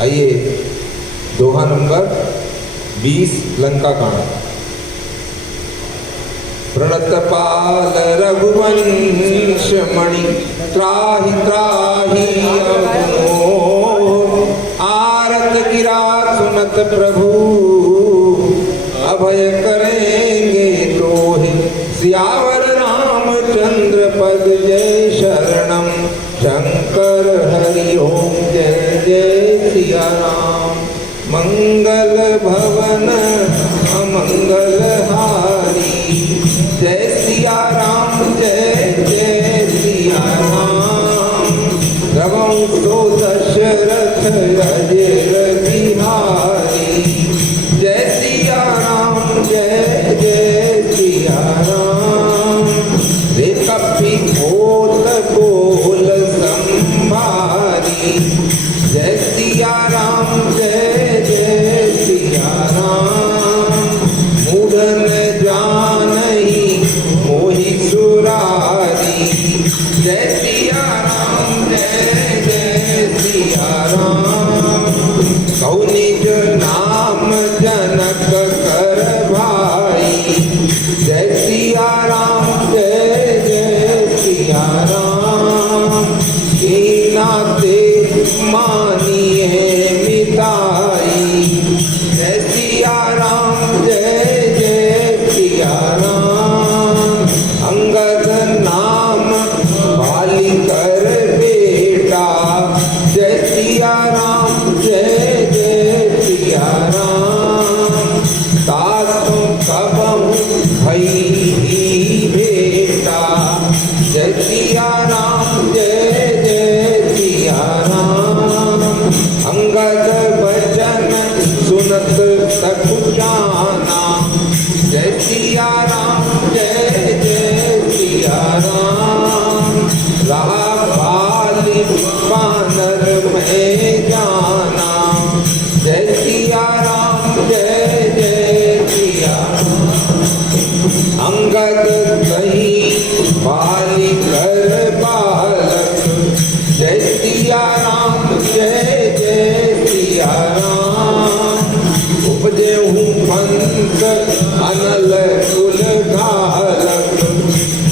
आइए दोहा नंबर 20 लंका कांड। प्रणत पाल रघुवंश मणि त्राहि त्राहि अवनो आरत गिरा सुनत प्रभु अभय करेंगे तोहि सियावर रामचंद्र पद जय शरणम शंकर हरि ओम जय जय सिया राम। मंगल भवन अमंगल हारी जय सिया राम जय जय सिया राम। रवं सो दशरथ अजर बिहारी जय सिया राम जय जय सिया राम। रे कपि होत बोल संभारी जय सिया राम जय जय सिया राम। मूढ़न जानहि मोहि सुरारी जय सिया राम जय जय सिया राम। कौ निज नाम जनक कर भाई जय सिया राम जय जय सिया राम। नाते मानिए मिताई जय सिया राम जय जय सिया राम। अंगद नाम बाली कर बेटा जय सिया राम जय जय सिया राम। तासु कबहु भई बेटा जय सिया राम जय जय सिया राम। अंगद बचन सुनत सकुचाना जय सिया राम जय जय सिया राम। रहा बाली बानर में जाना जय सिया राम जय जय सिया राम। अंगद कही बाली कर बालक जय सिया राम जय जय सिया राम। उपजे हूँ पंथ अनल कुल घालक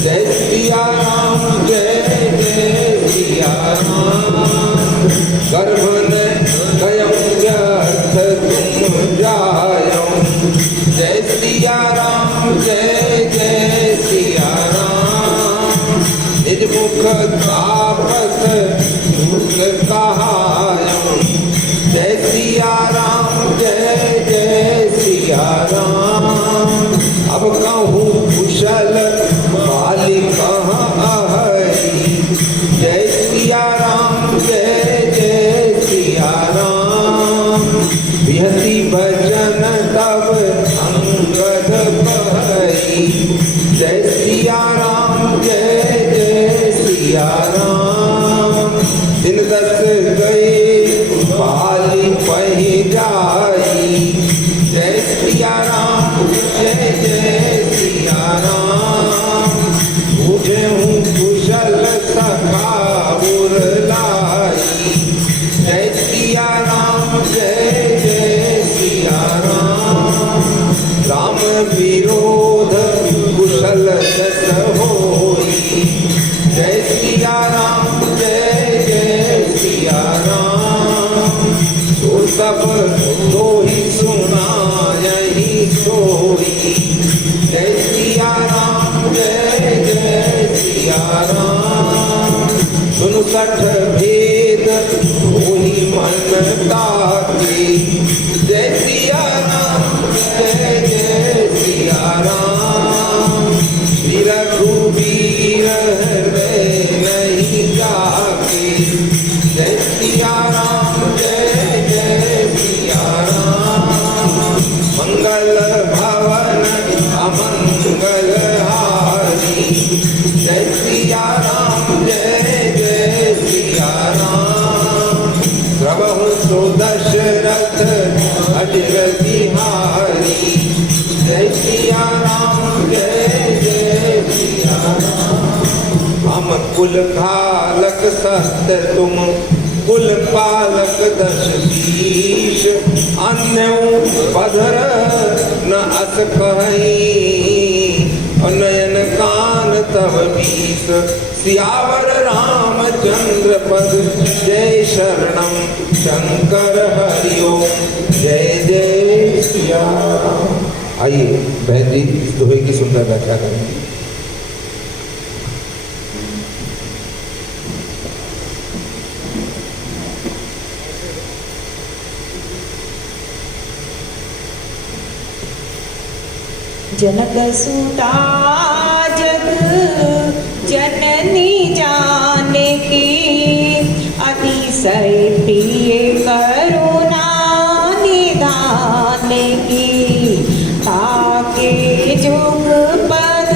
जय सिया राम जय जय सिया राम। गर्भ ने गयम व्यर्थ तुम जायम जय सिया राम जय जय सिया राम। निज मुख तापस मुख कहायम जय सिया राम जय जय सिया राम। अब कहूँ कुशल बाली कहाँ हरि जय सिया राम जय जय सिया राम। बिहसी भजन तब अंगद बहरी जय सिया राम जय जय सिया राम। दिन दस गए बाली पही जाई जय सिया राम जय जय सिया राम। मुझे हूँ कुशल सखाउर लाई जय सिया राम जय जय सिया राम। राम विरोध कुशल जस होई जय सिया राम जय जय सिया राम। तो सब तो ही सुना यही सोई जय सिया राम जय जय सिया राम। सुन सठ भेद होई मन ताकी जय सिया राम जय जय सिया राम। रघुवीर नहीं जाके जय सिया राम जय जय सिया राम। मंगल भवन अमंगल हारी जय सिया राम जय जय सिया राम। प्रभु सो दशरथ अजर बिहारी जय सिया राम जय जय सिया राम। हम कुल खालक सत्य तुम कुल पालक दश शीश, अन्यों पधर न अस कहीं, नयन कान तव बीस, सियावर रामचंद्र पद, जय शरणम शंकर हरिओम, जय जय सिया राम। आइए बहन जी इस दोहे की सुंदर व्याख्या करेंगे। जनक सुता जग जननी जानकी, अतिशय प्रिय करुणा निधान की, ताके जुग पद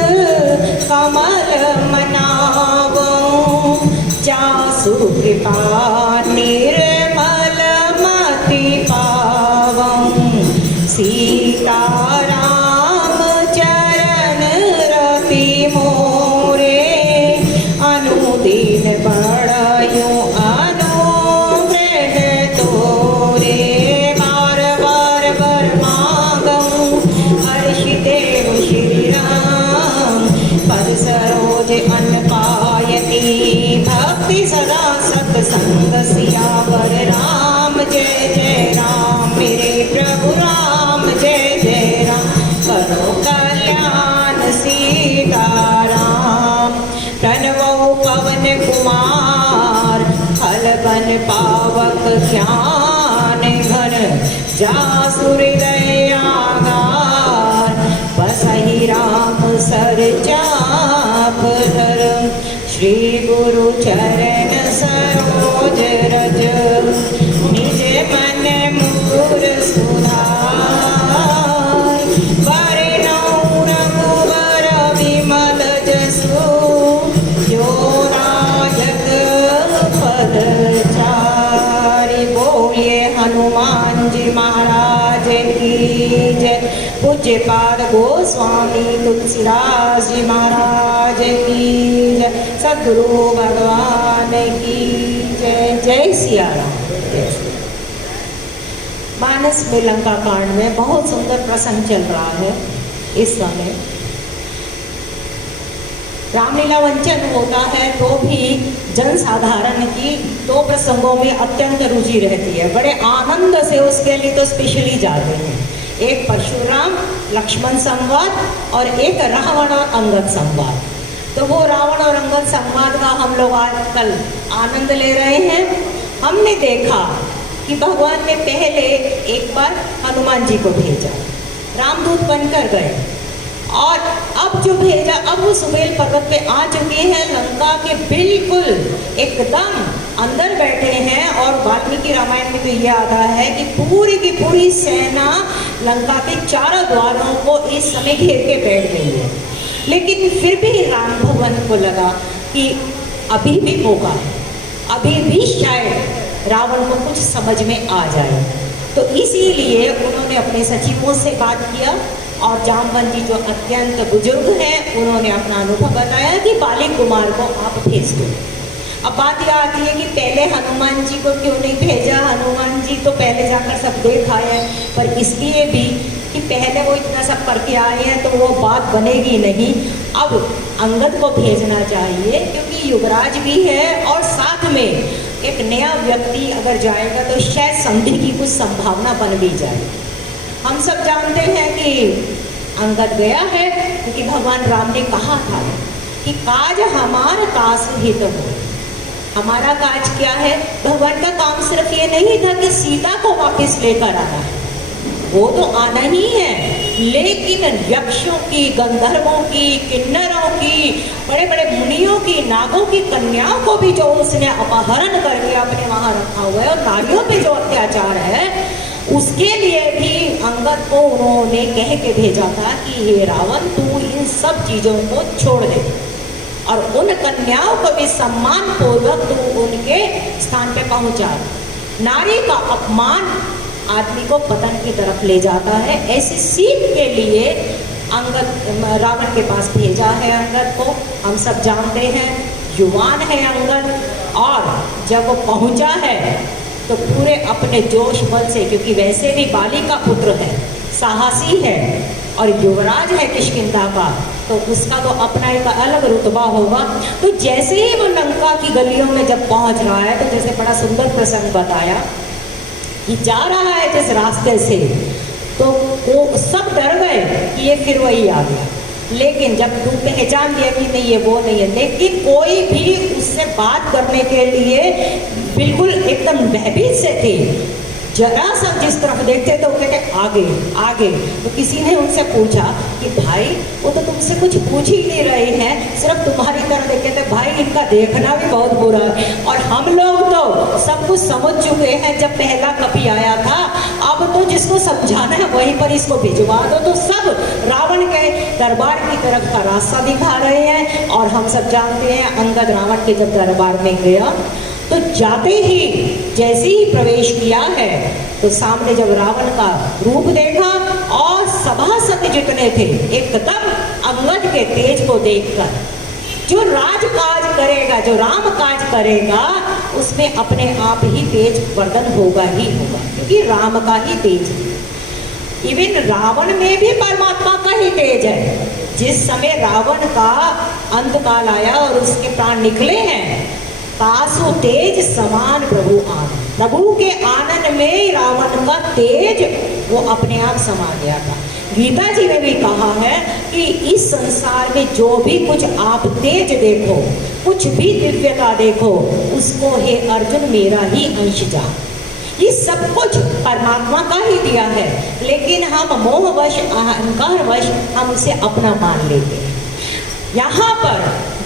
कमल मनावो, जासु कृपा निर्मल मति पावो, सीताराम अनुदीन पढ़ायो अनुग्रह तोरे, बार बार बर मांगऊं हर्षिदेव श्री राम, पद सरोज अन्न पायती, भक्ति सदा सत्संग सियावर राम, जय जय राम मेरे प्रभु राम, जय जय राम, करो कल्याण सीताराम, प्रणवो पवन कुमार, फल बन पावक ज्ञान घन, जासु हृदय आगार, बसहि राम सर चाप धर, श्री गुरु चरण सरोज रज, निज मन मुकुर सुधार, वरनौ रघुवर विमल जसु, पदचारी। बोलिए हनुमान जी महाराज की जय। पूज्य पाद गोस्वामी तुलसीदास जी महाराज की जय। सद्गुरु भगवान की जय। जय सिया राम। मानस में लंका कांड में बहुत सुंदर प्रसंग चल रहा है। इस समय रामलीला वंचन होता है तो भी जनसाधारण की दो प्रसंगों में अत्यंत रुचि रहती है, बड़े आनंद से उसके लिए तो स्पेशली जाते हैं। एक परशुराम लक्ष्मण संवाद और एक रावण और अंगद संवाद। तो वो रावण और अंगद संवाद का हम लोग आजकल आनंद ले रहे हैं। हमने देखा कि भगवान ने पहले एक बार हनुमान जी को भेजा, रामदूत बनकर गए, और अब जो भेजा अब वो सुमेल पर्वत पे आ चुके हैं, लंका के बिल्कुल एकदम अंदर बैठे हैं। और वाल्मीकि रामायण में तो ये आता है कि पूरी की पूरी सेना लंका के चारों द्वारों को इस समय घेर के बैठ गई है। लेकिन फिर भी राम भगवान को लगा कि अभी भी मौका है, अभी भी शायद रावण को कुछ समझ में आ जाए। तो इसीलिए उन्होंने अपने सचिवों से बात किया, और जामवंत जी जो अत्यंत बुजुर्ग हैं उन्होंने अपना अनुभव बताया कि बाली कुमार को आप भेज दो। अब बात यह आती है कि पहले हनुमान जी को क्यों नहीं भेजा। हनुमान जी तो पहले जाकर सब देख आए हैं, पर इसलिए भी कि पहले वो इतना सब करके आए हैं तो वो बात बनेगी नहीं। अब अंगद को भेजना चाहिए क्योंकि युवराज भी है, और साथ में एक नया व्यक्ति अगर जाएगा तो शायद संधि की कुछ संभावना बन भी जाए। हम सब जानते हैं कि अंगद गया है क्योंकि भगवान राम ने कहा था कि काज हमार कास हित हो। हमारा काज क्या है? भगवान का काम सिर्फ ये नहीं था कि सीता को वापस लेकर आना है, वो तो आना ही है, लेकिन यक्षों की, गंधर्वों की, किन्नरों की, बड़े बड़े मुनियों की, नागों की कन्याओं को भी जो उसने अपहरण करके अपने वहां रखा हुआ है, और नारियों पे जो अत्याचार है उसके लिए भी अंगद को उन्होंने कह के भेजा था कि हे रावण, तू इन सब चीजों को छोड़ दे और उन कन्याओं को भी सम्मान पूर्वक तू उनके स्थान पे पहुंचा। नारी का अपमान आदमी को पतन की तरफ ले जाता है। ऐसी सीख के लिए अंगद रावण के पास भेजा है अंगद को। हम सब जानते हैं युवान है अंगद, और जब वो पहुंचा है तो पूरे अपने जोश बल से, क्योंकि वैसे भी बाली का पुत्र है, साहसी है और युवराज है किष्किंधा का, तो उसका तो अपना एक अलग रुतबा होगा। तो जैसे ही वो लंका की गलियों में जब पहुंच रहा है, तो जैसे बड़ा सुंदर प्रसंग बताया कि जा रहा है जिस रास्ते से, तो वो सब डर गए कि ये फिर वही आ गया। लेकिन जब तू पहचान लिया कि नहीं ये वो नहीं है, लेकिन कोई भी उससे बात करने के लिए बिल्कुल एकदम भयभीत से थे। जरा सा जिस तरफ देखते तो वो कहते आगे आगे। तो किसी ने उनसे पूछा कि भाई वो तो तुमसे कुछ पूछ ही नहीं रहे हैं, सिर्फ तुम्हारी तरफ देखे थे। भाई इनका देखना भी बहुत बुरा है, और हम लोग तो सब कुछ समझ चुके हैं जब पहला कपी आया था। अब तो जिसको समझाना है वहीं पर इसको भिजवा दो। तो सब रावण के दरबार की तरफ का रास्ता दिखा रहे हैं। और हम सब जानते हैं अंगद रावण के जब दरबार में गया तो जाते ही जैसे ही प्रवेश किया है तो सामने जब रावण का रूप देखा और सभासद जितने थे एकदम अंगद के तेज को देखकर, जो राजकाज करेगा, जो राम काज करेगा, उसमें अपने आप ही तेज वर्धन होगा ही होगा, क्योंकि राम का ही तेज है। इवन रावण में भी परमात्मा का ही तेज है। जिस समय रावण का अंतकाल आया और उसके प्राण निकले हैं, पासु तेज समान प्रभु आनंद, प्रभु के आनंद में रावण का तेज वो अपने आप समा गया था। गीता जी ने भी कहा है कि इस संसार में जो भी कुछ आप तेज देखो, कुछ भी दिव्यता देखो, उसको हे अर्जुन मेरा ही अंश जान। ये सब कुछ परमात्मा का ही दिया है, लेकिन हम मोहवश अहंकारवश हम उसे अपना मान लेते हैं। यहाँ पर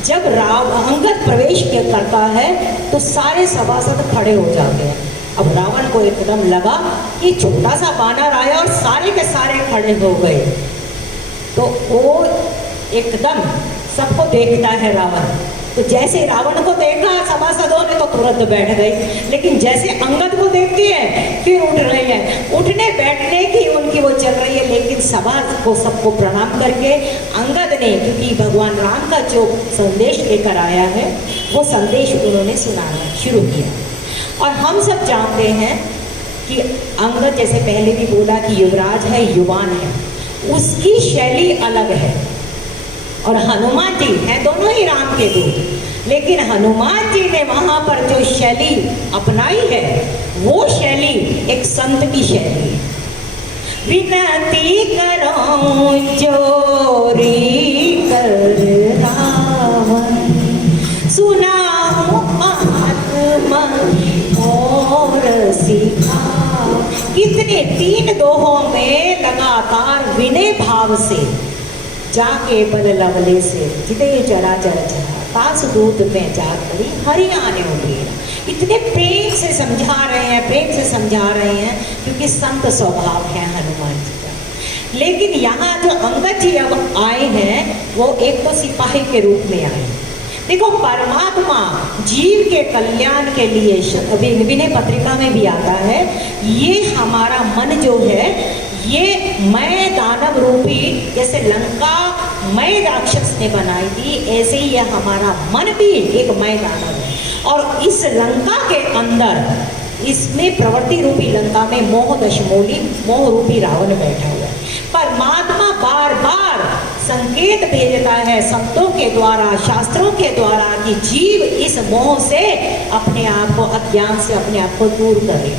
जब अंगद प्रवेश करता है तो सारे सभासद खड़े हो जाते हैं। अब रावण को एकदम लगा कि छोटा सा बानर आया और सारे के सारे खड़े हो गए। तो वो एकदम सबको देखता है रावण। तो जैसे रावण को देखा सभासदों ने तो तुरंत बैठ गई, लेकिन जैसे अंगद को देखती है फिर उठ रही है। उठने बैठने की उनकी वो चल रही है, लेकिन सभा को सबको प्रणाम करके अंगद ने, क्योंकि भगवान राम का जो संदेश लेकर आया है वो संदेश उन्होंने सुनाना शुरू किया। और हम सब जानते हैं कि अंगद जैसे पहले भी बोला कि युवराज है, युवान है, उसकी शैली अलग है। और हनुमान जी हैं दोनों ही राम के दूत, लेकिन हनुमान जी ने वहां पर जो शैली अपनाई है वो शैली एक संत की शैली है। विनती करो जोरी कर रावण, सुनाओ महात्मा और सिखा। कितने 3 दोहों में लगातार विनय भाव से जाके बल लवले से जिते चराचर चरा, पास दूत में जा करी हरियाणे उड़ेरा। इतने प्रेम से समझा रहे हैं, प्रेम से समझा रहे हैं, क्योंकि संत स्वभाव है हनुमान जी का। लेकिन यहाँ जो अंगद जी अब आए हैं वो एक तो सिपाही के रूप में आए। देखो परमात्मा जीव के कल्याण के लिए, अभी विनय पत्रिका में भी आता है, ये हमारा मन जो है ये मैं दानव रूपी, जैसे लंका मैं राक्षस ने बनाई थी, ऐसे ही यह हमारा मन भी एक मैं दानव है। और इस लंका के अंदर, इसमें प्रवृत्ति रूपी लंका में मोह दशमूली, मोह रूपी रावण बैठा हुआ है। परमात्मा बार बार संकेत भेजता है संतों के द्वारा, शास्त्रों के द्वारा, कि जीव इस मोह से अपने आप को, अज्ञान से अपने आप को दूर करे।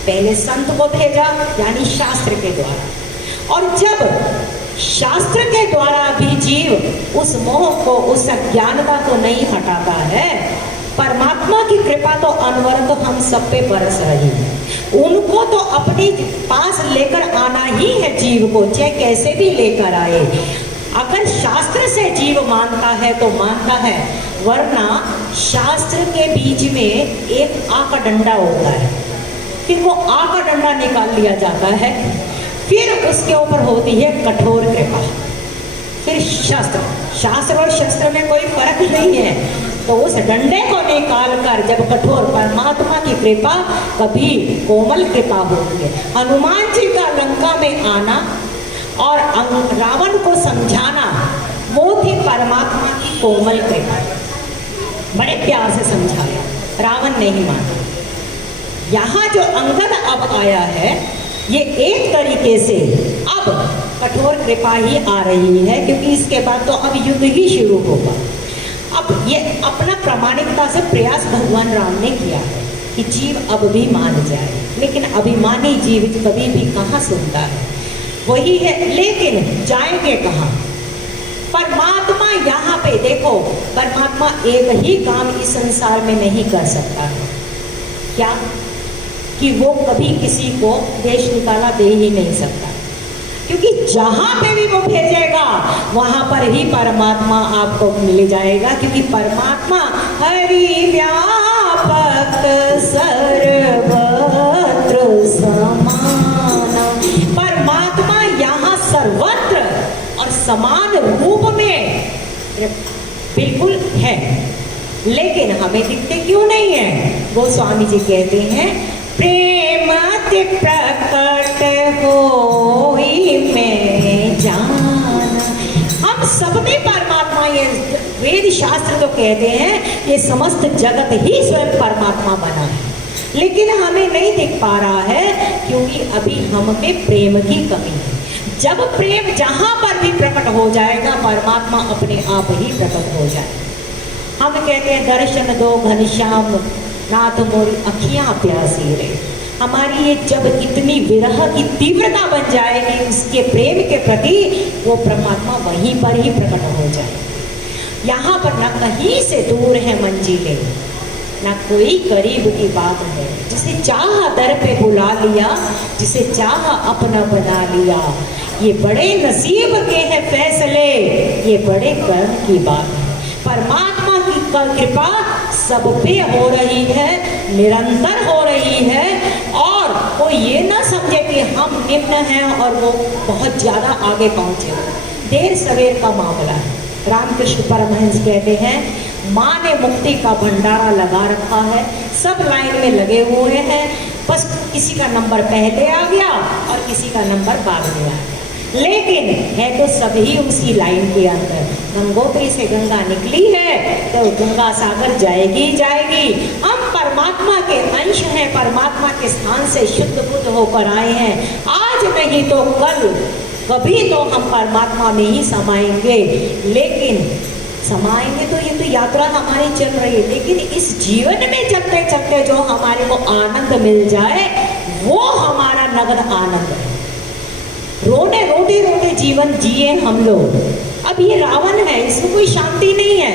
पहले संत को भेजा यानी शास्त्र के द्वारा, और जब शास्त्र के द्वारा भी जीव उस मोह को, उस अज्ञानता को नहीं हटाता है, परमात्मा की कृपा तो अनवरत हम सब पे बरस रही है। उनको तो अपने पास लेकर आना ही है जीव को, चाहे कैसे भी लेकर आए। अगर शास्त्र से जीव मानता है तो मानता है, वरना शास्त्र के बीच में एक आ का डंडा होता है, फिर वो आ का डंडा निकाल लिया जाता है, फिर उसके ऊपर होती है कठोर कृपा। फिर शास्त्र और शस्त्र में कोई फर्क नहीं है, तो उस डंडे को निकाल कर जब कठोर परमात्मा की कृपा, कभी कोमल कृपा होती है। हनुमान जी का लंका में आना और रावण को समझाना, वो थी परमात्मा की कोमल कृपा। बड़े प्यार से समझाया। रावण नहीं माना। यहाँ जो अंगद अब आया है, ये एक तरीके से अब कठोर कृपा ही आ रही है, क्योंकि इसके बाद तो अब युद्ध ही शुरू होगा। अब ये अपना प्रामाणिकता से प्रयास भगवान राम ने किया है कि जीव अब भी मान जाए, लेकिन अभिमानी जीवित कभी भी कहाँ सुनता है, वही है। लेकिन जाएंगे कहाँ? परमात्मा यहाँ पे देखो, परमात्मा एक ही काम इस संसार में नहीं कर सकता है। क्या? कि वो कभी किसी को देश निकाला दे ही नहीं सकता, क्योंकि जहाँ पे भी वो भेजेगा वहाँ पर ही परमात्मा आपको मिल जाएगा, क्योंकि परमात्मा हरि व्यापक सर्वत्र समान। परमात्मा यहाँ सर्वत्र और समान रूप में बिल्कुल है, लेकिन हमें दिखते क्यों नहीं है? वो स्वामी जी कहते हैं, प्रेम ते प्रकट होई में जान। हम सब में परमात्मा, ये वेद शास्त्र तो कहते हैं ये समस्त जगत ही स्वयं परमात्मा बना है, लेकिन हमें नहीं दिख पा रहा है क्योंकि अभी हम में प्रेम की कमी है। जब प्रेम जहाँ पर भी प्रकट हो जाएगा, परमात्मा अपने आप ही प्रकट हो जाएगा। हम कहते हैं दर्शन दो घनश्याम नाथ मोरी अखियाँ प्यासी रे। हमारी ये जब इतनी विरह की तीव्रता बन जाएगी उसके प्रेम के प्रति, वो परमात्मा वहीं पर ही प्रकट हो जाए। यहाँ पर न कहीं से दूर है मंजिलें, न कोई करीब की बात है। जिसे चाहा दर पे बुला लिया, जिसे चाहा अपना बना लिया। ये बड़े नसीब के हैं फैसले, ये बड़े कर्म की बात है। परमात्मा की कृपा सब पे हो रही है, निरंतर हो रही है, और वो ये ना समझे कि हम निम्न हैं और वो बहुत ज़्यादा आगे पहुँचे। देर सवेर का मामला है। रामकृष्ण परमहंस कहते हैं, माँ ने मुक्ति का भंडारा लगा रखा है, सब लाइन में लगे हुए हैं, बस किसी का नंबर पहले आ गया और किसी का नंबर बाद में आ गया, लेकिन है तो सभी उसी लाइन के अंदर। गंगोत्री से गंगा निकली है तो गंगा सागर जाएगी जाएगी। हम परमात्मा के अंश हैं, परमात्मा के स्थान से शुद्ध बुद्ध होकर आए हैं। आज नहीं तो कल कभी तो हम परमात्मा में ही समाएंगे, लेकिन समाएंगे तो ये तो यात्रा हमारी चल रही है, लेकिन इस जीवन में चलते चलते जो हमारे को आनंद मिल जाए वो हमारा नगद आनंद है। रोने रोते रोते जीवन जिए हम लोग। अब ये रावण है, इसमें कोई शांति नहीं है।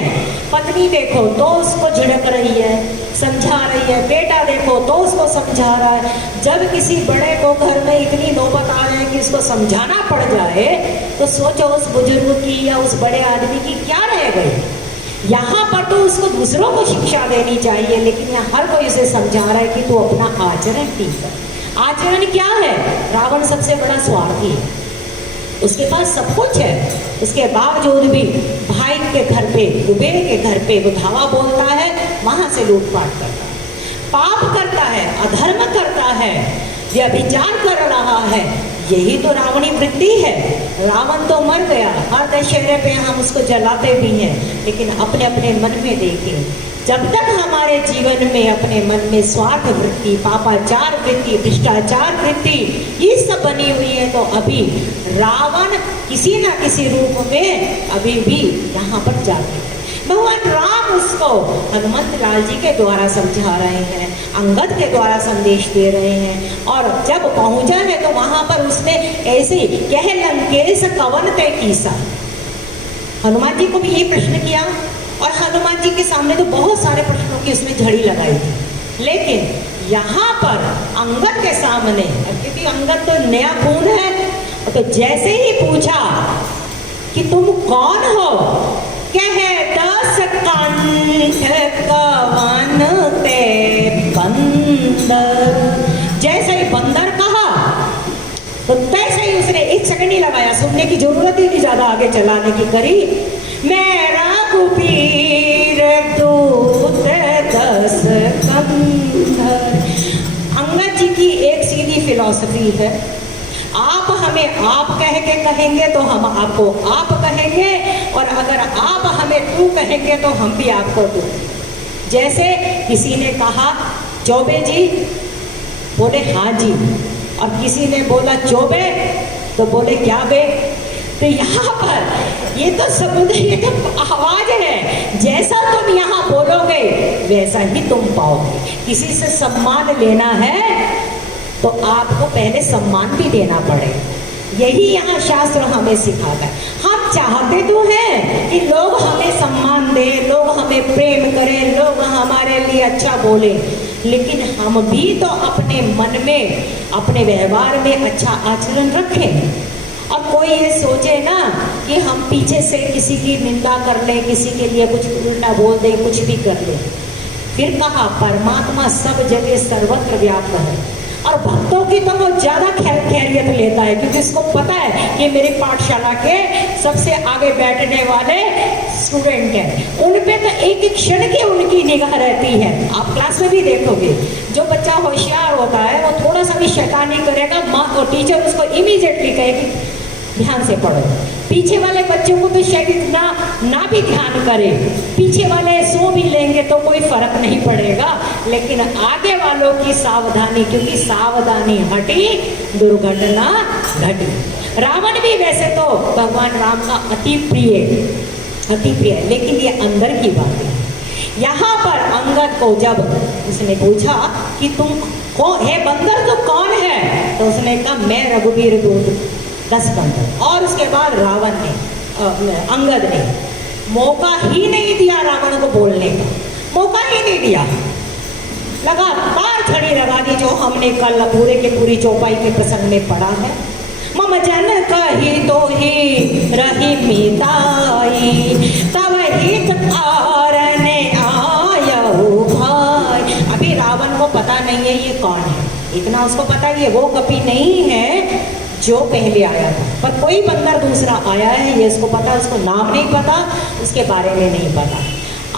पत्नी देखो तो उसको झिड़क रही है, समझा रही है, बेटा देखो तो उसको समझा रहा है। जब किसी बड़े को घर में इतनी नौबत आ जाए कि उसको समझाना पड़ जाए, तो सोचो उस बुजुर्ग की या उस बड़े आदमी की क्या रह गई। यहाँ पर तो उसको दूसरों को शिक्षा देनी चाहिए, लेकिन यहाँ हर कोई उसे समझा रहा है कि तू अपना आचरण ठीक कर। आचरण क्या है? रावण सबसे बड़ा स्वार्थी है, उसके पास सब कुछ है, उसके बावजूद भी भाई के घर पे, कुबेर के घर पे वो धावा बोलता है, वहां से लूटपाट करता है, पाप करता है, अधर्म करता है, व्यभिचार कर रहा है। यही तो रावणी वृत्ति है। रावण तो मर गया, हर दशहरे पे हम उसको जलाते भी हैं, लेकिन अपने अपने मन में देखें, जब तक हमारे जीवन में अपने मन में स्वार्थ वृत्ति, पापाचार वृत्ति, भ्रष्टाचार वृत्ति ये सब बनी हुई है, तो अभी रावण किसी न किसी रूप में अभी भी यहाँ पर जाते हैं। भगवान राम उसको हनुमत लाल जी के द्वारा समझा रहे हैं, अंगद के द्वारा संदेश दे रहे हैं, और जब पहुंचा है तो वहां पर उसने ऐसे ही कह लंकेश कवन तय कीसा। हनुमान जी को भी ये प्रश्न किया, और हनुमान जी के सामने तो बहुत सारे प्रश्नों की उसने झड़ी लगाई थी, लेकिन यहाँ पर अंगद के सामने, क्योंकि अंगद तो नया खून है, तो जैसे ही पूछा कि तुम कौन हो, कहे 10 कंठ कवन ते बंदर। जैसे ही बंदर कहा तो तैसे ही उसने एक सेकंड ही लगाया, सुनने की जरूरत ही नहीं ज्यादा आगे चलाने की करी। मेरा कुपीर दूत 10 कंधर। अंगद जी की एक सीधी फिलॉसफी है, आप हमें आप कह के कहेंगे तो हम आपको आप कहेंगे, और अगर आप हमें तू कहेंगे तो हम भी आपको तू। जैसे किसी ने कहा चौबे जी, बोले हाँ जी, और किसी ने बोला चौबे तो बोले क्या बे। तो यहाँ पर ये तो समुद्र, ये तो आवाज है, जैसा तुम यहाँ बोलोगे वैसा ही तुम पाओगे। किसी से सम्मान लेना है तो आपको पहले सम्मान भी देना पड़ेगा। यही यहाँ शास्त्र हमें सिखाता है। हम चाहते तो हैं कि लोग हमें सम्मान दें, लोग हमें प्रेम करें, लोग हमारे लिए अच्छा बोले, लेकिन हम भी तो अपने मन में, अपने व्यवहार में अच्छा आचरण रखें। और कोई ये सोचे ना कि हम पीछे से किसी की निंदा कर लें, किसी के लिए कुछ उल्टा बोल दें, कुछ भी कर लें। फिर कहा परमात्मा सब जगह सर्वत्र व्याप्त है, और भक्तों की तो वो ज़्यादा खैरियत लेता है, क्योंकि उसको पता है कि मेरी पाठशाला के सबसे आगे बैठने वाले स्टूडेंट हैं, उन पे तो एक एक क्षण की उनकी निगाह रहती है। आप क्लास में भी देखोगे, जो बच्चा होशियार होता है वो थोड़ा सा भी शैतानी करेगा, माँ और टीचर उसको इमीडिएटली कहेगी ध्यान से पढ़ो। पीछे वाले बच्चों को तो शायद इतना ना भी ध्यान करे, पीछे वाले सो भी लेंगे तो कोई फर्क नहीं पड़ेगा, लेकिन आगे वालों की सावधानी, क्योंकि सावधानी हटी दुर्घटना घटी। रावण भी वैसे तो भगवान राम का अति प्रिय, लेकिन ये अंदर की बात है। यहाँ पर अंगद को जब उसने पूछा कि तुम कौन है, बंदर तो कौन है, तो उसने कहा मैं रघुवीर दूत 10 बंदर। और उसके बाद रावण ने, अंगद ने मौका ही नहीं दिया रावण को बोलने का, मौका ही नहीं दिया, लगातार छड़ी लगा दी, जो हमने कल पूरे के पूरी चौपाई के प्रसंग में पढ़ा है। मम जन कही तो ही रही मिताई, तब हित कारण आयहु भाई। अभी रावण को पता नहीं है ये कौन है, इतना उसको पता है ये वो कभी नहीं है जो पहले आया था, पर कोई बंदर दूसरा आया है ये उसको पता, उसको नाम नहीं पता, उसके बारे में नहीं पता।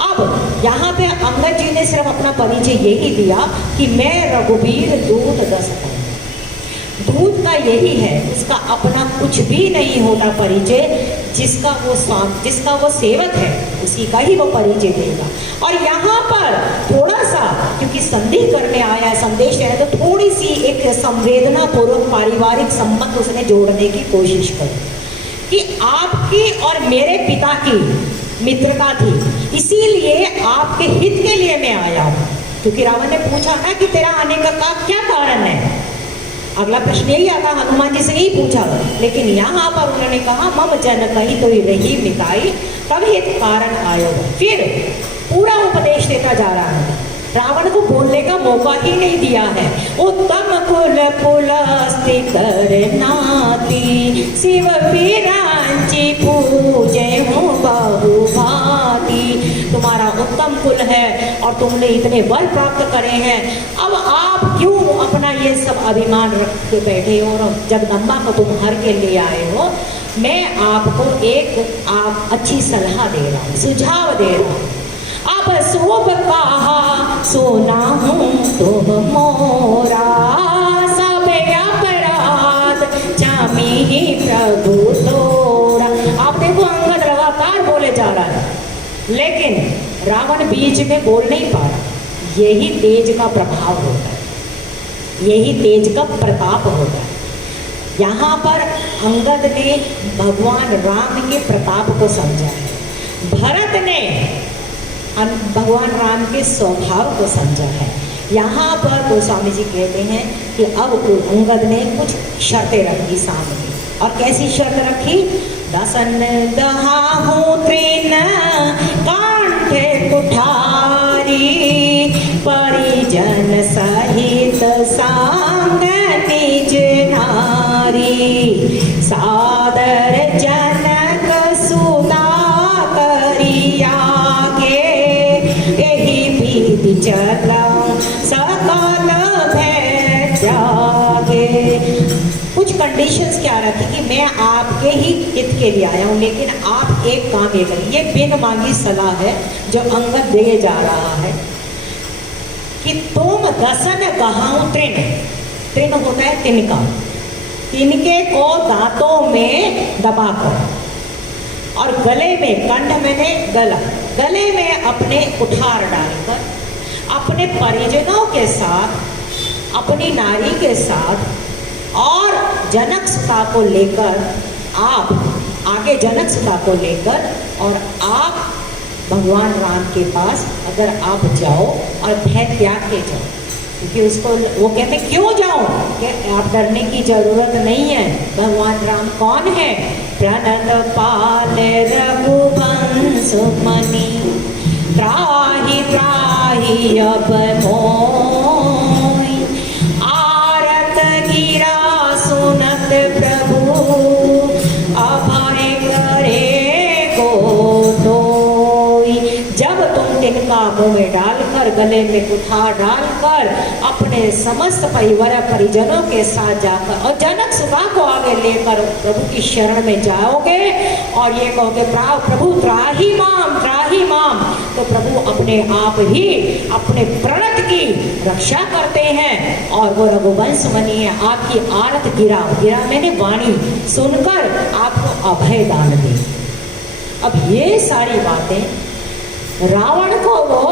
अब यहाँ पे अंगद जी ने सिर्फ अपना परिचय यही दिया कि मैं रघुवीर दूत 10 बंदर। दूत का यही है, उसका अपना कुछ भी नहीं होता परिचय, जिसका वो सेवक है उसी का ही वो परिचय देगा। और यहाँ पर थोड़ा सा, क्योंकि संधि करने आया है, संदेश है, तो थोड़ी सी एक संवेदना पूर्वक पारिवारिक संबंध उसने जोड़ने की कोशिश करी कि आपकी और मेरे पिता की मित्रता थी, इसीलिए आपके हित के लिए मैं आया हूँ। क्योंकि रावण ने पूछा ना कि तेरा आने का क्या कारण है, अगला प्रश्न यही आता, हनुमान जी से ही पूछा, लेकिन यहाँ पर उन्होंने कहा मम जन कही तो रही मिताई, तभी एक कारण आयो। फिर पूरा उपदेश देता जा रहा है, रावण को बोलने का मौका ही नहीं दिया है। उत्तम कुल पुलस्ति करनाती, शिव विरांची पूजे हूँ बहुभाती। तुम्हारा उत्तम कुल है और तुमने इतने वर प्राप्त करे हैं, अब आप क्यों अपना ये सब अभिमान रख के बैठे हो और जगदम्बा को तुम हर के ले आए हो। मैं आपको एक अच्छी सलाह दे रहा हूँ, सुझाव दे रहा हूँ। अब शोभ कहा सोना हूँ तुम मोरा, सब अपराध जामी ही प्रभु तोड़ा। आप देखो अंगद लगातार बोले जा रहा है, लेकिन रावण बीच में बोल नहीं पा रहा। यही तेज का प्रभाव होता है, यही तेज का प्रताप होता है। यहाँ पर अंगद ने भगवान राम के प्रताप को समझा है, भरत ने भगवान राम के स्वभाव को समझा है। यहाँ पर गोस्वामी जी कहते हैं कि अब अंगद ने कुछ शर्तें रखी सामने, और कैसी शर्त रखी, दसन दहाहु तृण कांठे कुठारी, परिजन सहित सांग निज नारी, सादर जनक सुता करिया चला सकल भय जागे। कुछ कंडीशंस क्या रखी कि मैं आपके ही हित के लिए आया हूँ, लेकिन आप एक काम ये करिए, ये बिन मांगी सलाह है जो अंगद दे जा रहा है कि तुम दसन गहाऊं तृण, तृण होता है तिनका, तिनके को दांतों में दबाकर और गले में, कंठ मैंने गला, गले में अपने कुठार डालकर अपने परिजनों के साथ, अपनी नारी के साथ और जनक सुता को लेकर आप आगे, जनक सुता को लेकर और आप भगवान राम के पास अगर आप जाओ और भय त्याग के जाओ, क्योंकि उसको वो कहते क्यों जाओ, कि आप डरने की जरूरत नहीं है। भगवान राम कौन है? प्रणत पाल रघुवंश मणि, त्राहि त्राहि अब मोहि, आरत गिरा सुनत प्रभु, अभय करे को धोई। जब तुम तिनका मुंह में डालकर, गले में कुठार डालकर अपने समस्त परिवार परिजनों के साथ जाकर और जनक सुता को आगे लेकर प्रभु की शरण में जाओगे और ये कहोगे प्रभु त्राहि माम, तो प्रभु अपने आप ही अपने प्रणत की रक्षा करते हैं और वो रघुवंश मणि है, आपकी आरत गिरा मैंने वाणी सुनकर आपको अभय दान दे। अब ये सारी बातें रावण को वो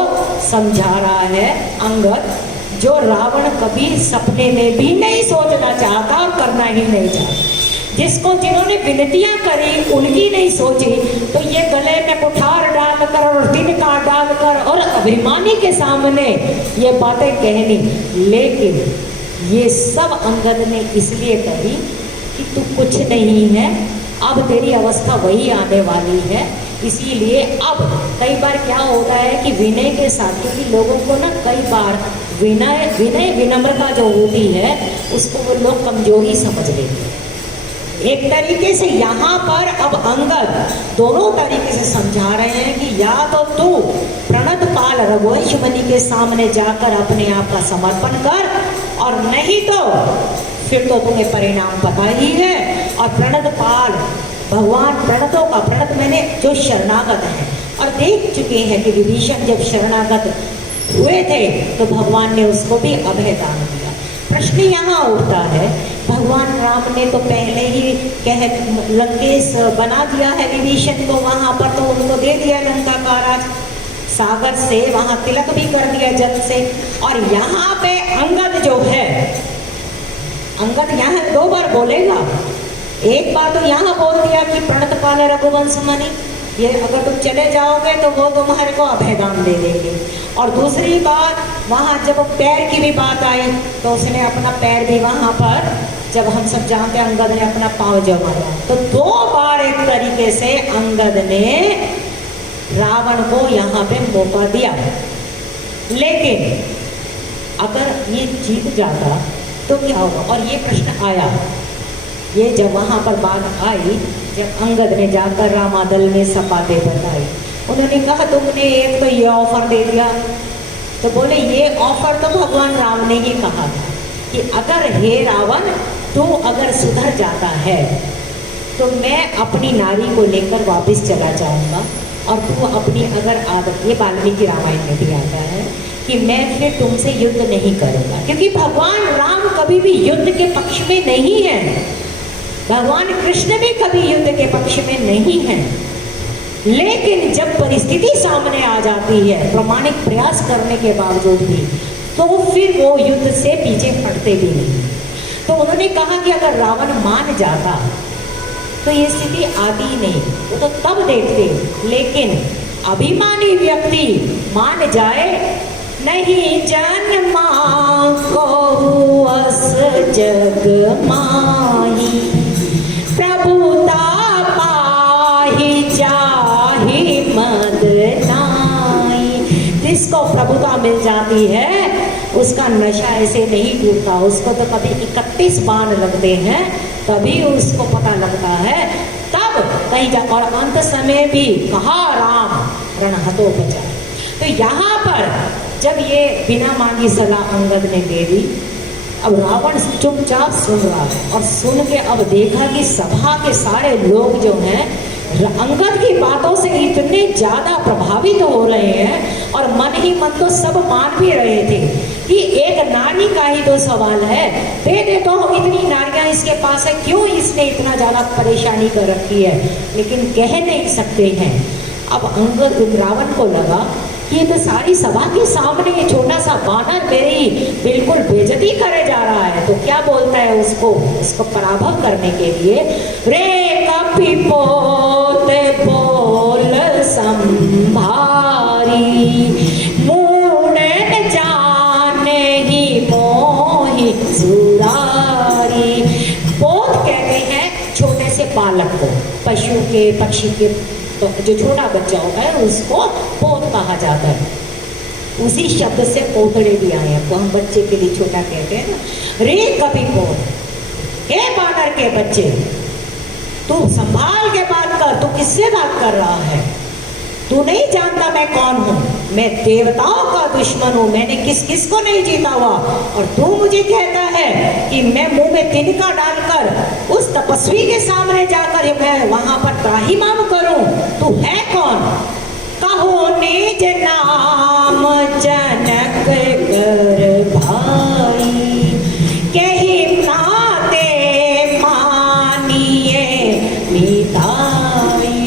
समझा रहा है अंगद, जो रावण कभी सपने में भी नहीं सोचना चाहता और करना ही नहीं चाहता। जिन्होंने विनतियां करी उनकी नहीं सोची, तो ये गले में कुठार डालकर और तिनका डालकर और अभिमानी के सामने ये बातें कहनी। लेकिन ये सब अंगद ने इसलिए करी कि तू कुछ नहीं है, अब तेरी अवस्था वही आने वाली है। इसीलिए अब कई बार क्या होता है कि विनय के साथ, क्योंकि लोगों को ना कई बार विनय विनम्रता जो होती है उसको वो लोग कमजोरी समझ लेते हैं। एक तरीके से यहाँ पर अब अंगद दोनों तरीके से समझा रहे हैं कि या तो तू प्रणत पाल रघुवंश मणि के सामने जाकर अपने आप का समर्पण कर, और नहीं तो फिर तो तुम्हें परिणाम पता ही है। और प्रणत पाल भगवान प्रणतों का, प्रणत मैंने जो शरणागत है, और देख चुके हैं कि विभीषण जब शरणागत हुए थे तो भगवान ने उसको भी अभय दान दिया। प्रश्न यहाँ उठता है, भगवान राम ने तो पहले ही लंकेश बना दिया है विभीषण को, वहाँ पर तो उनको दे दिया लंका का राज, सागर से वहाँ तिलक भी कर दिया जल से। और यहाँ पे अंगद जो है, अंगद यहाँ 2 बार बोलेगा। एक बार तो यहाँ बोल दिया कि प्रणत पाल रघुवंश मणि, ये अगर तुम चले जाओगे तो वो तुम्हारे को अभयदान दे देंगे। और दूसरी बात, वहाँ जब पैर की भी बात आई तो उसने अपना पैर भी वहाँ पर, जब हम सब जानते हैं अंगद ने अपना पाँव जमाया, तो 2 बार एक तरीके से अंगद ने रावण को यहाँ पे मौका दिया। लेकिन अगर ये जीत जाता तो क्या होगा? और ये प्रश्न आया, ये जब वहाँ पर बात आई, जब अंगद ने जाकर रामादल में सब बातें बताई, उन्होंने कहा तुमने एक तो ये ऑफर दे दिया, तो बोले ये ऑफर तो भगवान राम ने ही कहा था कि अगर हे रावण तू अगर सुधर जाता है तो मैं अपनी नारी को लेकर वापस चला जाऊंगा, और तू अपनी अगर आदत, ये वाल्मीकि रामायण में भी आता है कि मैं फिर तुमसे युद्ध नहीं करूंगा, क्योंकि भगवान राम कभी भी युद्ध के पक्ष में नहीं है, भगवान कृष्ण भी कभी युद्ध के पक्ष में नहीं है। लेकिन जब परिस्थिति सामने आ जाती है प्रामाणिक प्रयास करने के बावजूद भी, तो फिर वो युद्ध से पीछे हटते भी नहीं। तो उन्होंने कहा कि अगर रावण मान जाता तो ये स्थिति आती ही नहीं, वो तो तब देखते। लेकिन अभिमानी व्यक्ति मान जाए, नहीं जन्मा को अस जग माही, प्रभुता पाहि जाहि मद नाई। जिसको प्रभुता मिल जाती है उसका नशा ऐसे नहीं टूटता, उसको तो कभी 31 बाण लगते हैं तभी उसको पता लगता है, तब कहीं जा। और अंत समय भी कहा राम रणहतो बचा। तो यहाँ पर जब ये बिना मांगी सलाह अंगद ने दे दी, अब रावण चुपचाप सुन रहा है, और सुन के अब देखा कि सभा के सारे लोग जो हैं अंगद की बातों से इतने ज्यादा प्रभावित हो रहे हैं, और मन ही मन तो सब मान भी रहे थे कि एक नारी का ही तो सवाल है, दे दे तो इतनी नारियां इसके पास है, क्यों इसने इतना ज्यादा परेशानी कर रखी है, लेकिन कह नहीं सकते हैं। अब अंगद रावण को लगा कि ये तो सारी सभा के सामने ये छोटा सा बानर मेरी बिल्कुल बेइज्जती करे जा रहा है। तो क्या बोलता है उसको पराभव करने के लिए, रे कपि पोते बोल संभारी, मूढ़ जाने ही मोहि सुरारी। पोत कहते हैं छोटे से बालक को, पशु के पक्षी के तो जो छोटा बच्चा होता है उसको पोत कहा जाता है। उसी शब्द से पोतड़े भी आए हैं, तो हम बच्चे के लिए छोटा कहते हैं ना। रे कपि पोत, हे बानर के बच्चे, तू संभाल के बात कर, तू किससे बात कर रहा है? तू नहीं जानता मैं कौन हूँ, मैं देवताओं का दुश्मन हूँ, मैंने किस किस को नहीं जीता हुआ, और तू मुझे कहता है कि मैं मुंह में तिनका डालकर उस तपस्वी के सामने जाकर मैं वहां पर त्राहिमाम करूं। तू है कौन? कहो निज नाम जनक कर भाई, कही नाते मानिए मिताई।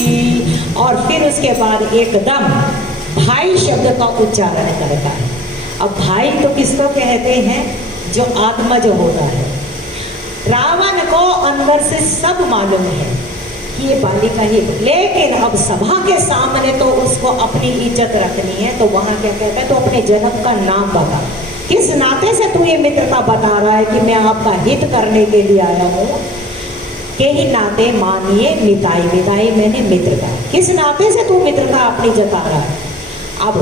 और फिर उसके बाद एकदम भाई शब्द का उच्चारण करता है। अब भाई तो किसको कहते हैं? जो आत्मज होता है। रावण को अंदर से सब मालूम है कि ये बालिका ही, लेकिन अब सभा के सामने तो उसको अपनी इज्जत रखनी है। तो वहां क्या कहता है, तो अपने जनक का नाम बता, किस नाते से तू ये मित्रता बता रहा है कि मैं आपका हित करने के लिए आया हूँ। के ही नाते मानिए मिताई, मिताई मैंने मित्रता, किस नाते से तू मित्रता अपनी जता रहा है। अब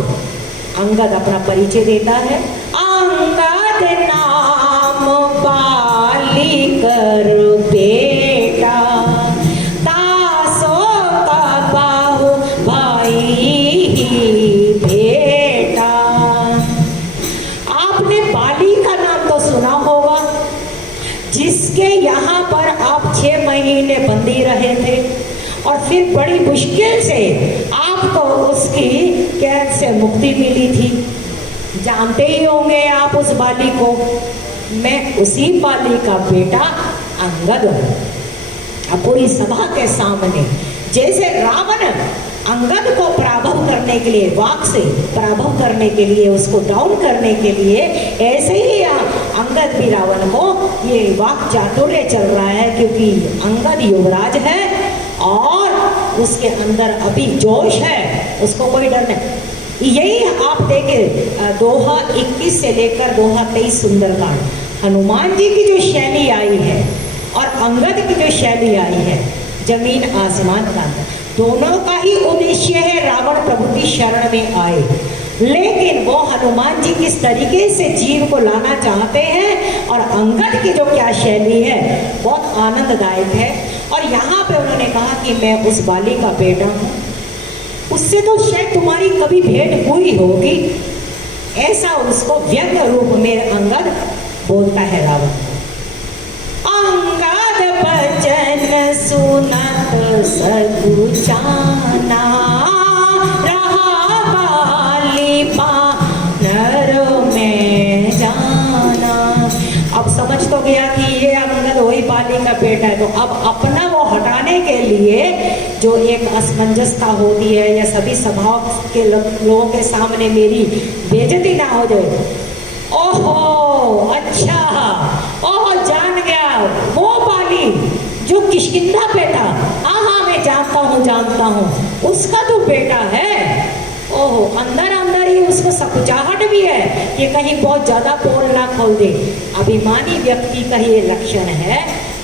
अंगद अपना परिचय देता है, अंगद नाम बाली कर बेटा, तासो का बाहु भाई बेटा। आपने बाली का नाम तो सुना होगा, जिसके यहाँ पर आप 6 महीने बंदी रहे थे और फिर बड़ी मुश्किल से आपको उसकी कैद से मुक्ति मिली थी। जानते ही होंगे आप उस बाली को। मैं उसी बाली का बेटा अंगद हूँ। अब पूरी सभा के सामने जैसे रावण अंगद को पराभव करने के लिए, वाक से पराभव करने के लिए, उसको डाउन करने के लिए, ऐसे ही अंगद भी रावण को ये वाक चातुर्य चल रहा है, क्योंकि अंगद युवराज है और उसके अंदर अभी जोश है, उसको कोई डर नहीं। यही आप देखें दोहा 21 से लेकर दोहा 23 सुंदरकांड, हनुमान जी की जो शैली आई है और अंगद की जो शैली आई है, जमीन आसमान का दोनों का ही उद्देश्य है रावण प्रभु की शरण में आए, लेकिन वो हनुमान जी किस तरीके से जीव को लाना चाहते हैं और अंगद की जो क्या शैली है बहुत आनंददायक है। और यहाँ पे उन्होंने कहा कि मैं उस बाली का बेटा हूँ, उससे तो शायद तुम्हारी कभी भेंट हुई होगी, ऐसा उसको व्यंग रूप में अंगद बोलता है रावण। अंगद बचन सुनत सकुचाना, रहा बाली बानर में जाना। अब समझ तो गया कि ये अंगद वही बाली का बेटा है, तो अब अपना वो हटाने के लिए जो एक असमंजसता होती है या सभी सभाओं के लोगों के सामने मेरी बेइज्जती ना हो जाए। ओहो अच्छा, ओहो जान गया, वो बाली जो किष्किंधा बेटा, हाँ हाँ मैं जानता हूँ, उसका तो बेटा है। ओहो, अंदर अंदर ही उसको सकुचाहट भी है कि कहीं बहुत ज्यादा पोल ना खोल दे। अभिमानी व्यक्ति का ये लक्षण है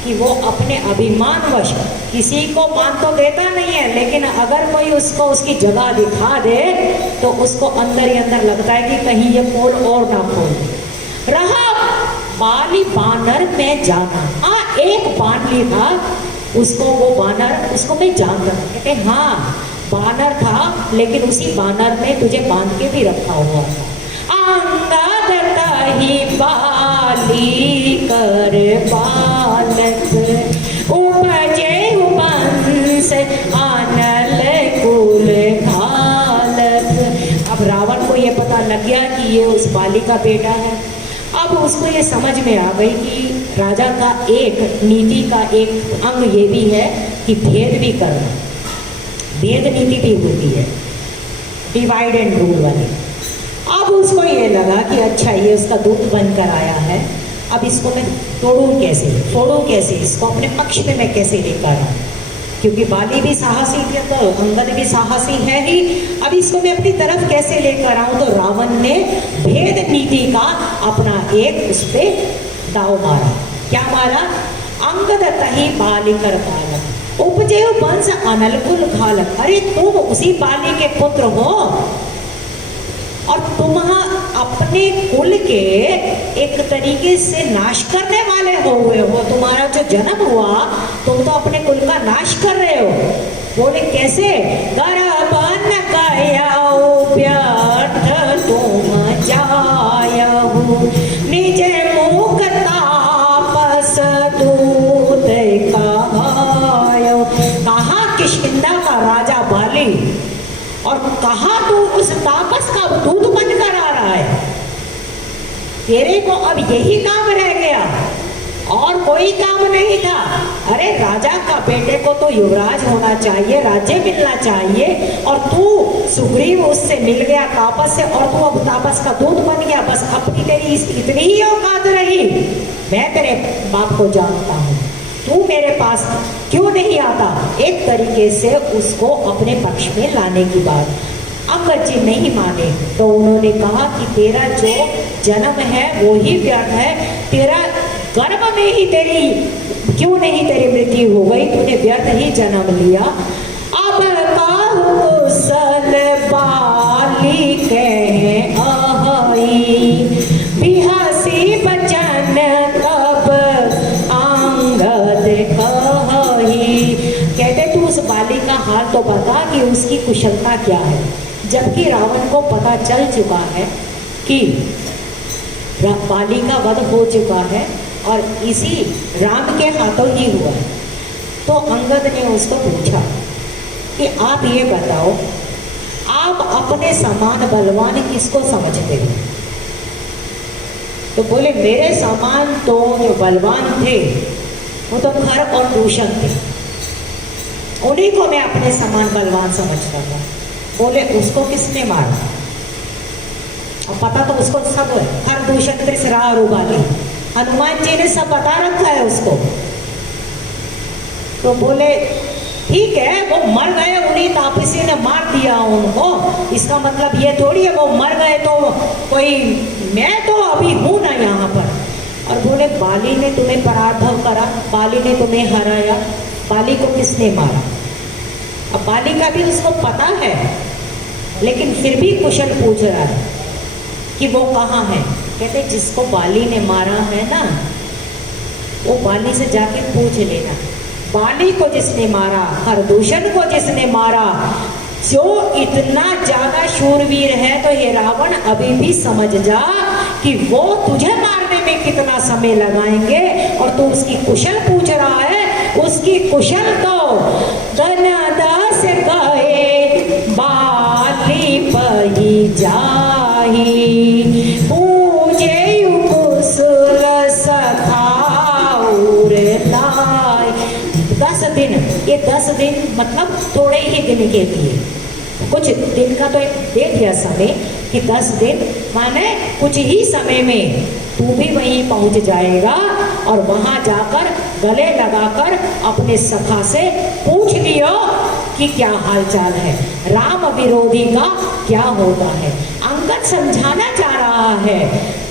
कि वो अपने अभिमानवश किसी को मान तो देता नहीं है, लेकिन अगर कोई उसको उसकी जगह दिखा दे तो उसको अंदर ही अंदर लगता है कि कहीं ये पोल और ना खोल। रहा बाली बानर में जाना, हाँ एक बानली था, उसको वो बानर उसको मैं जानता था, कहते हाँ बानर था, लेकिन उसी बानर में तुझे बांध के भी रखा हुआ था। अंगद तही बाली कर बालक, उपजे वंश आनल कुल घालक। अब रावण को ये पता लग गया कि ये उस बाली का बेटा है। अब उसको ये समझ में आ गई कि राजा का एक नीति का एक अंग ये भी है कि भेद भी करना। भेद नीति भी होती है, डिवाइड एंड रूल वाली। अब उसको ये लगा कि अच्छा ये उसका दूत बनकर आया है, अब इसको मैं तोड़ूं कैसे, फोड़ूं कैसे, इसको अपने पक्ष में मैं कैसे लेकर आऊं, क्योंकि बाली भी साहसी थी तो अंगद भी साहसी है ही, अब इसको मैं अपनी तरफ कैसे लेकर आऊं। तो रावण ने भेद नीति का अपना एक उस पे दाव मारा। क्या मारा? अंगद तही बाली कर बालक उपजे वंश अनलकुल घालक। अरे तुम उसी बाली के पुत्र हो और तुम अपने कुल के एक तरीके से नाश करने वाले हो हुए हो। तुम्हारा जो जन्म हुआ तुम तो अपने कुल का नाश कर रहे हो। बोले कैसे? गर्भन गयाओ व्यर्थ तुम जायहु निज मुख तापस दूत कहायो। कहा किष्किंधा का राजा बाली और कहा तू उस तापस का दूत बनकर आ रहा है, तेरे को अब यही काम रह गया और कोई काम नहीं था। अरे राजा का बेटे को तो युवराज होना चाहिए, राज्य मिलना चाहिए, और तू सुग्रीव उससे मिल गया तापस से और तू अब तापस का दूत बन गया। बस अपनी तेरी इतनी ही औकात रही। मैं तेरे बाप को जानता हूँ, तू मेरे पास क्यों नहीं आता। एक तरीके से उसको अपने पक्ष में लाने की बात। अंगद जी नहीं माने तो उन्होंने कहा कि तेरा जो जन्म है वो ही व्यर्थ है, तेरा गर्भ में ही तेरी क्यों नहीं तेरी मृत्यु हो गई, तूने व्यर्थ ही जन्म लिया। अब कौशल बाली कहे अहई बिहासी बचन कब अंगद कही। कहते तू उस बाली का हाल तो बता कि उसकी कुशलता क्या है। जबकि रावण को पता चल चुका है कि बाली का वध हो चुका है और इसी राम के हाथों ही हुआ है। तो अंगद ने उसको पूछा कि आप ये बताओ, आप अपने समान बलवान किसको समझते हो? तो बोले मेरे समान तो जो बलवान थे वो तो खर और दूषण थे, उन्हीं को मैं अपने समान बलवान समझता था। बोले उसको किसने मारा? और पता तो उसको सब है, खर दूषण त्रिसरा और उबाली, हनुमान जी ने सब बता रखा है उसको। तो बोले ठीक है वो मर गए, उन्हीं तापसी ने मार दिया उनको, इसका मतलब ये थोड़ी है वो मर गए तो कोई, मैं तो अभी हूं ना यहाँ पर। और बोले बाली ने तुम्हें पराभव करा, बाली ने तुम्हें हराया, बाली को किसने मारा? अब बाली का भी उसको पता है लेकिन फिर भी कुशल पूछ रहा है कि वो कहाँ है। कहते जिसको बाली ने मारा है ना वो बाली से जाके पूछ लेना। बाली को जिसने मारा, खरदूषण को जिसने मारा, जो इतना ज्यादा शूरवीर है, तो ये रावण अभी भी समझ जा कि वो तुझे मारने में कितना समय लगाएंगे और तू उसकी कुशल पूछ रहा है। उसकी कुशल तो धनदास गए बाली पही जाही पूजे कुशल सखाउर लाई। 10 दिन, ये 10 दिन मतलब थोड़े ही दिन के लिए, कुछ दिन का तो एक दे दिया समय कि 10 दिन माने कुछ ही समय में तू भी वहीं पहुंच जाएगा और वहां जाकर गले लगाकर अपने सखा से पूछ लियो कि क्या हालचाल है, राम विरोधी का क्या होता है। अंगद समझाना चाह रहा है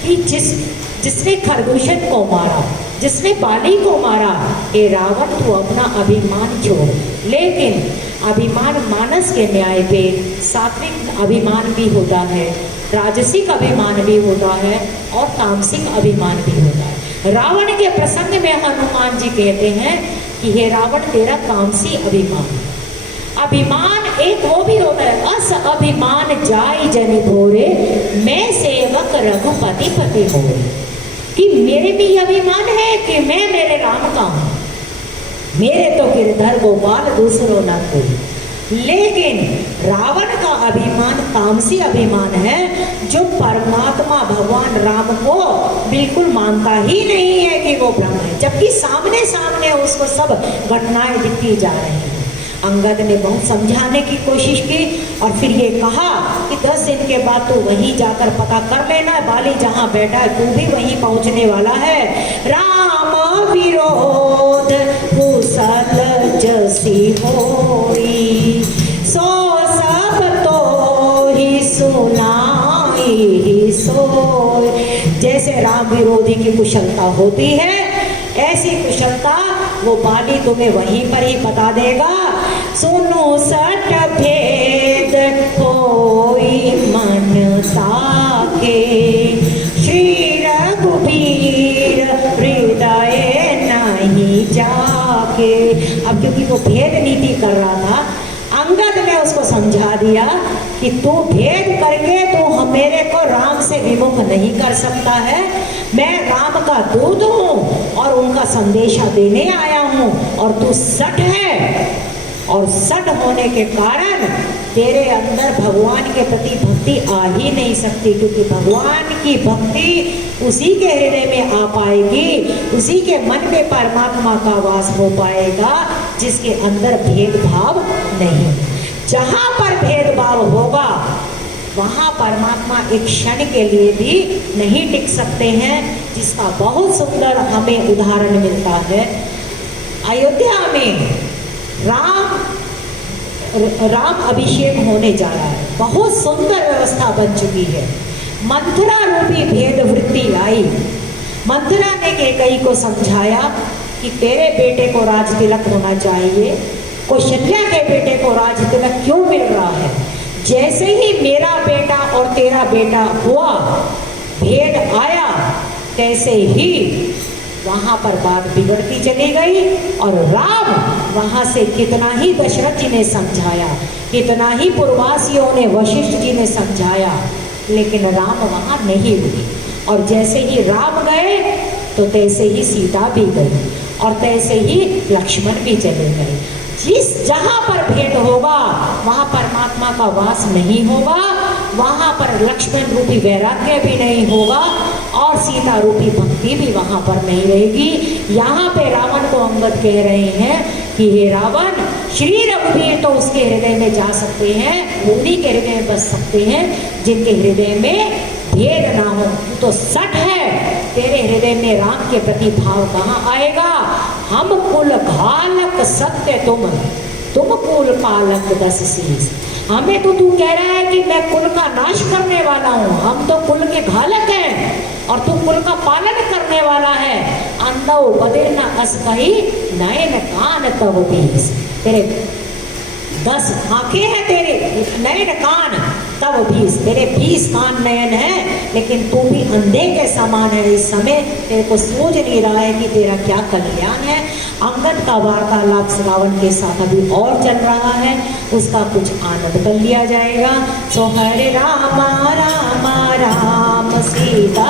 कि जिसने खरदूषण को मारा, जिसने बाली को मारा, ए रावण तू अपना अभिमान छोड़। लेकिन अभिमान मानस के न्याय पे सात्विक अभिमान भी होता है, राजसिक अभिमान भी होता है और तामसिक अभिमान भी होता है। रावण के प्रसंग में हनुमान जी कहते हैं कि हे रावण तेरा तामसी अभिमान, अभिमान एक वो भी होता है, अस अभिमान जाय जन भोरे मैं सेवक रघुपति पति होरे। कि मेरे भी अभिमान है कि मैं मेरे राम का हूं, मेरे तो गिरधर गोपाल दूसरो ना कोई। लेकिन रावण का अभिमान तामसी अभिमान है, जो परमात्मा भगवान राम को बिल्कुल मानता ही नहीं है कि वो ब्रह्म है, जबकि सामने सामने उसको सब घटनाएं दिखती जा रही हैं। अंगद ने बहुत समझाने की कोशिश की और फिर ये कहा कि 10 दिन के बाद तू वहीं जाकर पता कर लेना, बाली जहाँ बैठा है तू भी वहीं पहुँचने वाला है। राम विरोध कुशल जसी होई, सो सब तो ही सुनाई सोई। जैसे राम विरोधी की कुशलता होती है, ऐसी कुशलता वो बाली तुम्हें वहीं पर ही बता देगा। सुनो सट भेद कोई मन ताके, श्री रघुबीर हृदय नहीं जाके। अब क्योंकि वो भेद नीति कर रहा था, अंगद ने उसको समझा दिया कि तू भेद करके तू मेरे को राम से विमुख नहीं कर सकता है। मैं राम का दूत हूँ और उनका संदेशा देने आया हूँ, और तू सठ है, और सठ होने के कारण तेरे अंदर भगवान के प्रति भक्ति आ ही नहीं सकती, क्योंकि भगवान की भक्ति उसी के हृदय में आ पाएगी, उसी के मन में परमात्मा का वास हो पाएगा जिसके अंदर भेदभाव नहीं। जहाँ पर भेदभाव होगा वहाँ परमात्मा एक क्षण के लिए भी नहीं टिक सकते हैं, जिसका बहुत सुंदर हमें उदाहरण मिलता है। अयोध्या में राम अभिषेक होने जा रहा है, बहुत सुंदर व्यवस्था बन चुकी है। मंथरा रूपी भेद वृत्ति आई। मंथरा ने कैकेयी को समझाया कि तेरे बेटे को राज तिलक होना चाहिए, कौशल्या के बेटे को राज तिलक क्यों मिल रहा है? जैसे ही मेरा बेटा और तेरा बेटा हुआ, भेद आया, तैसे ही वहां पर बात बिगड़ती चली गई। और राम वहां से कितना ही दशरथ जी ने समझाया, कितना ही पूर्ववासियों ने, वशिष्ठ जी ने समझाया, लेकिन राम वहां नहीं हुई। और जैसे ही राम गए तो तैसे ही सीता भी गई, और तैसे ही लक्ष्मण भी चले गए। जहाँ पर भेद होगा वहाँ परमात्मा का वास नहीं होगा, वहाँ पर लक्ष्मण रूपी वैराग्य भी नहीं होगा, और सीता रूपी भक्ति भी वहाँ पर नहीं रहेगी। यहाँ पे रावण को अंगद कह रहे हैं कि हे रावण, श्री रघुवीर तो उसके हृदय में जा सकते हैं, उन्हीं के हृदय में बस सकते हैं जिनके हृदय में भेद ना हो। तो सठ है, तेरे हृदय में राम के प्रति भाव कहाँ आएगा? हम कुल घालक सत्य तुम कुल पालक 10 शीस। हमें तो तू कह रहा है कि मैं कुल का नाश करने वाला हूँ, हम तो कुल के घालक हैं और तू कुल का पालन करने वाला है। अंधो बदिर न अस कही नयन कान तब 20। तेरे 10 आंखें हैं, तेरे नयन कान तब 20, तेरे 20 कान नयन है, लेकिन तू भी अंधे के समान है। इस समय तेरे को सोच नहीं रहा है कि तेरा क्या कल्याण है। अंगद का वार्तालाप रावण के साथ अभी और चल रहा है, उसका कुछ आनंद कर लिया जाएगा। सो हरे राम राम राम सीता